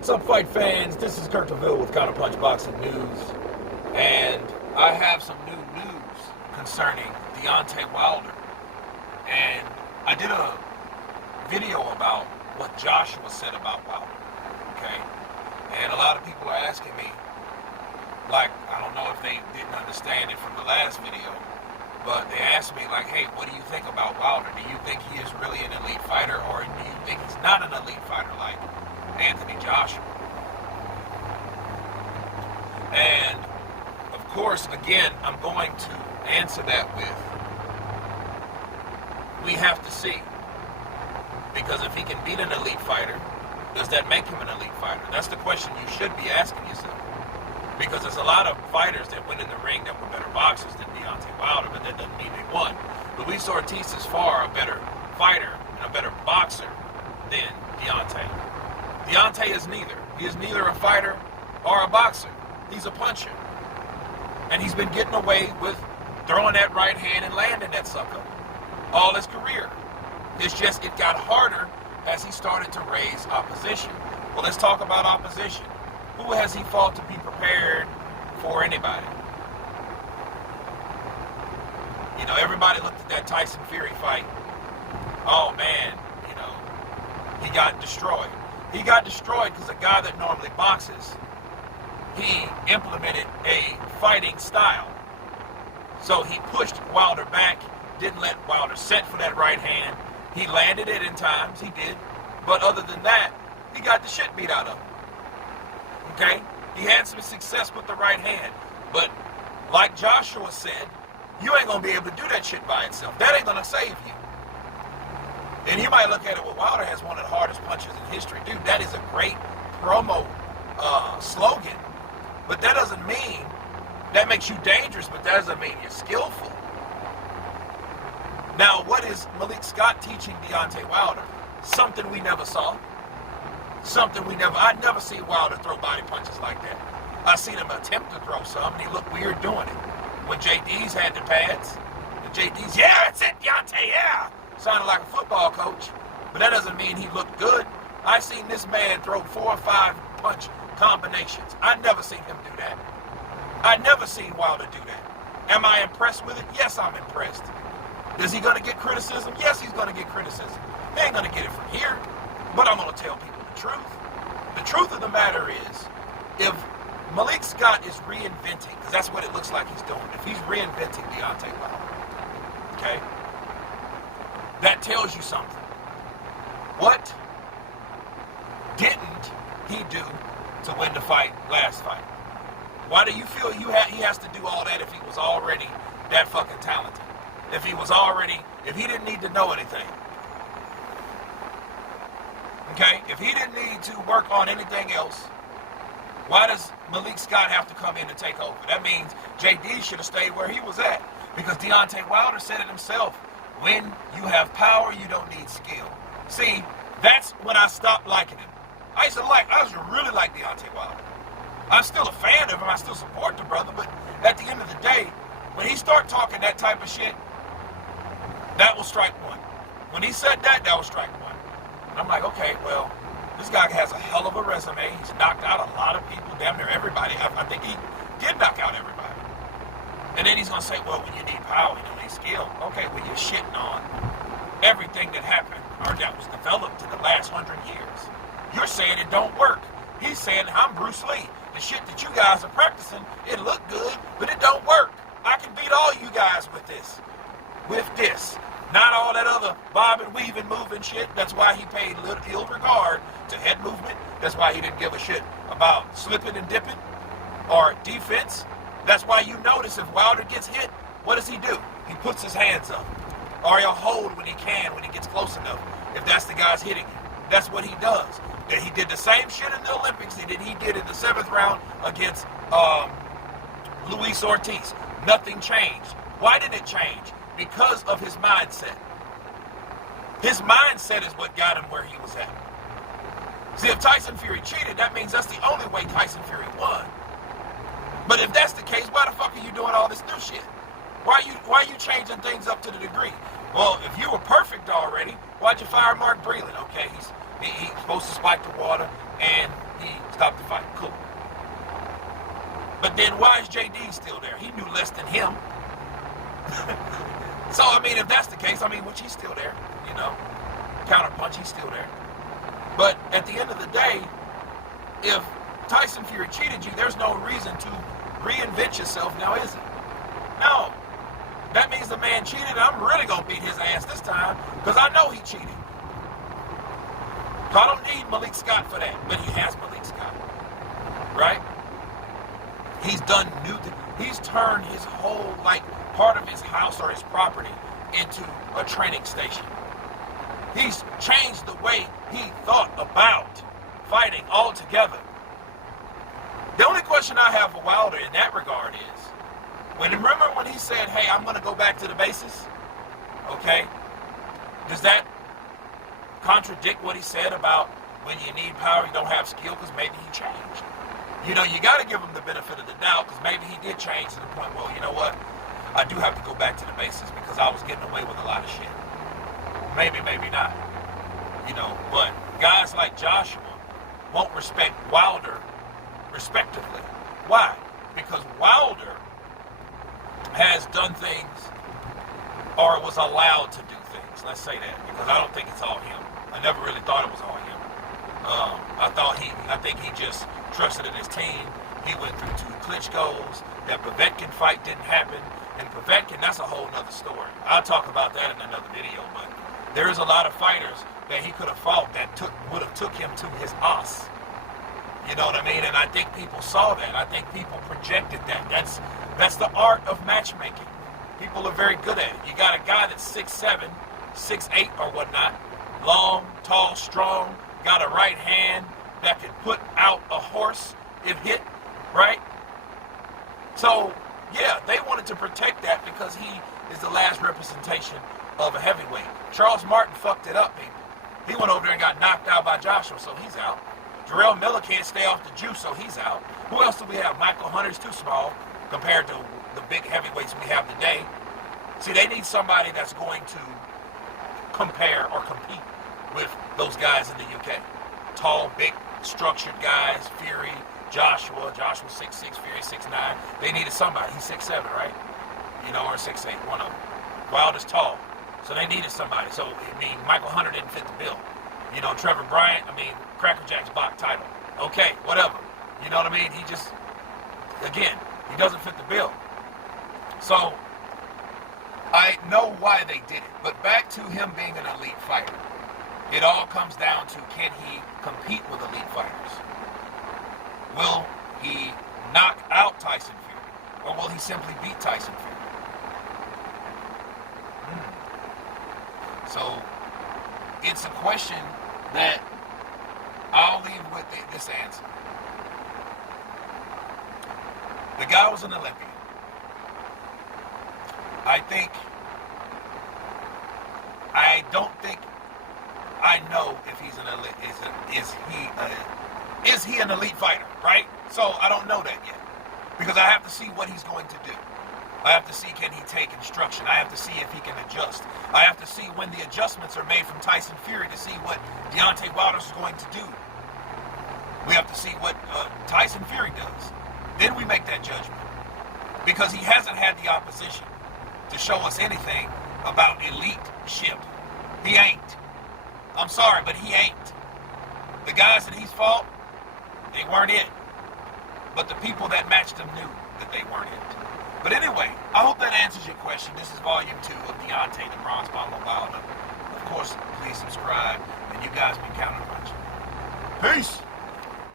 What's up, fight fans? This is Kurt DeVille with Counterpunch Boxing News, and I have some new news concerning Deontay Wilder. And I did a video about what Joshua said about Wilder, okay? And a lot of people are asking me, like, I don't know if they didn't understand it from the last video, but they asked me, like, hey, what do you think about Wilder? Do you think he is really an elite fighter, or do you think he's not an elite fighter like Anthony Joshua? And of course, again, I'm going to answer that with, we have to see. Because if he can beat an elite fighter, does that make him an elite fighter? That's the question you should be asking yourself. Because there's a lot of fighters that went in the ring that were better boxers than Deontay Wilder, but that doesn't mean they won. Luis Ortiz is far a better fighter and a better boxer than Deontay. Deontay is neither. He is neither a fighter or a boxer. He's a puncher. And he's been getting away with throwing that right hand and landing that sucker all his career. It's just, it got harder as he started to raise opposition. Well, let's talk about opposition. Who has he fought to be prepared for anybody? You know, everybody looked at that Tyson Fury fight. Oh man, you know, he got destroyed. He got destroyed because a guy that normally boxes, he implemented a fighting style. So he pushed Wilder back, didn't let Wilder set for that right hand. He landed it in times, he did. But other than that, he got the shit beat out of him. Okay? He had some success with the right hand. But like Joshua said, you ain't going to be able to do that shit by itself. That ain't going to save you. And you might look at it, well, Wilder has one of the hardest punches in history. Dude, that is a great promo slogan. But that doesn't mean, that makes you dangerous, but that doesn't mean you're skillful. Now, what is Malik Scott teaching Deontay Wilder? Something we never saw. I'd never seen Wilder throw body punches like that. I seen him attempt to throw some, and he looked weird doing it. When JD's had the pads, yeah, that's it, Deontay, yeah! Sounded like a football coach, but that doesn't mean he looked good. I seen this man throw 4 or 5 punch combinations. I never seen him do that. I never seen Wilder do that. Am I impressed with it? Yes, I'm impressed. Is he going to get criticism? Yes, he's going to get criticism. He ain't going to get it from here, but I'm going to tell people the truth. The truth of the matter is, if Malik Scott is reinventing, because that's what it looks like he's doing, if he's reinventing Deontay Wilder, okay, that tells you something. What didn't he do to win the fight last fight? Why do you feel he has to do all that if he was already that fucking talented? If he didn't need to know anything. Okay? If he didn't need to work on anything else, why does Malik Scott have to come in and take over? That means JD should have stayed where he was at. Because Deontay Wilder said it himself. When you have power, you don't need skill. See, that's when I stopped liking him. I used to really like Deontay Wilder. I'm still a fan of him. I still support the brother. But at the end of the day, when he start talking that type of shit, that was strike one. When he said that, that was strike one. And I'm like, okay, well, this guy has a hell of a resume. He's knocked out a lot of people, damn near everybody. I think he did knock out everybody. And then he's going to say, well, when you need power, you need skill. Okay, well, you're shitting on everything that happened or that was developed in the last 100 years. You're saying it don't work. He's saying, I'm Bruce Lee. The shit that you guys are practicing, it looked good, but it don't work. I can beat all you guys with this. Not all that other bobbing, weaving, moving shit. That's why he paid ill regard to head movement. That's why he didn't give a shit about slipping and dipping or defense. That's why you notice if Wilder gets hit, what does he do? He puts his hands up. Or he'll hold when he can, when he gets close enough, if that's the guy's hitting him. That's what he does. That he did the same shit in the Olympics he did in the 7th round against Luis Ortiz. Nothing changed. Why did it change? Because of his mindset. His mindset is what got him where he was at. See, if Tyson Fury cheated, that means that's the only way Tyson Fury won. But if that's the case, why the fuck are you doing all this new shit? Why are you changing things up to the degree? Well, if you were perfect already, why'd you fire Mark Breland? Okay, he's supposed to spike the water, and he Stop the fight. Cool. But then why is JD still there? He knew less than him. So, I mean, if that's the case, I mean, which he's still there, you know. Counterpunch, he's still there. But at the end of the day, if Tyson Fury cheated you, there's no reason to reinvent yourself now, is it? No. That means the man cheated, and I'm really going to beat his ass this time, because I know he cheated. So I don't need Malik Scott for that, but he has Malik Scott. Right? He's done new things. He's turned his whole, like, part of his house or his property into a training station. He's changed the way he thought about fighting altogether. The only question I have for Wilder in that regard is, remember when he said, hey, I'm going to go back to the basics? Okay? Does that contradict what he said about when you need power, you don't have skill? Because maybe he changed. You know, you got to give him the benefit of the doubt, because maybe he did change to the point, well, you know what? I do have to go back to the basics because I was getting away with a lot of shit. Maybe, maybe not. You know, but guys like Joshua won't respect Wilder respectively. Why? Because Wilder has done things, or was allowed to do things. Let's say that, because I don't think it's all him. I never really thought it was all him. I think he just trusted in his team. He went through 2 Klitschko's. That Povetkin fight didn't happen. And Povetkin, that's a whole nother story. I'll talk about that in another video, but there is a lot of fighters that he could have fought that would have took him to his ass. You know what I mean? And I think people saw that. I think people projected that. That's the art of matchmaking. People are very good at it. You got a guy that's 6'7", 6'8", or whatnot, long, tall, strong, got a right hand that can put out a horse if hit, right? So, yeah, they wanted to protect that because he is the last representation of a heavyweight. Charles Martin fucked it up, people. He went over there and got knocked out by Joshua, so he's out. Jarrell Miller can't stay off the juice, so he's out. Who else do we have? Michael Hunter's too small compared to the big heavyweights we have today. See, they need somebody that's going to compare or compete with those guys in the UK. Tall, big, structured guys, Fury, Joshua 6'6", Fury 6'9". They needed somebody. He's 6'7", right? You know, or 6'8", one of them. Wilder's tall. So they needed somebody. So, I mean, Michael Hunter didn't fit the bill. You know, Trevor Bryant, Cracker Jack's block title. Okay, whatever. You know what I mean? He just, again, he doesn't fit the bill. So, I know why they did it. But back to him being an elite fighter. It all comes down to, can he compete with elite fighters? Will he knock out Tyson Fury? Or will he simply beat Tyson Fury? So, it's a question that I'll leave with this answer. The guy was an Olympian. I don't think I know if he's an elite. Is he an elite fighter, right? So I don't know that yet, because I have to see what he's going to do. I have to see, can he take instruction? I have to see if he can adjust. I have to see when the adjustments are made from Tyson Fury to see what Deontay Wilder is going to do. We have to see what Tyson Fury does. Then we make that judgment, because he hasn't had the opposition to show us anything about elite ship. He ain't. I'm sorry, but he ain't. The guys that he's fought, they weren't it. But the people that matched him knew that they weren't it. But anyway, I hope that answers your question. This is volume 2 of Deontay, the Bronze Bomber Wilder. Of course, please subscribe, and you guys been Counterpunch. Peace!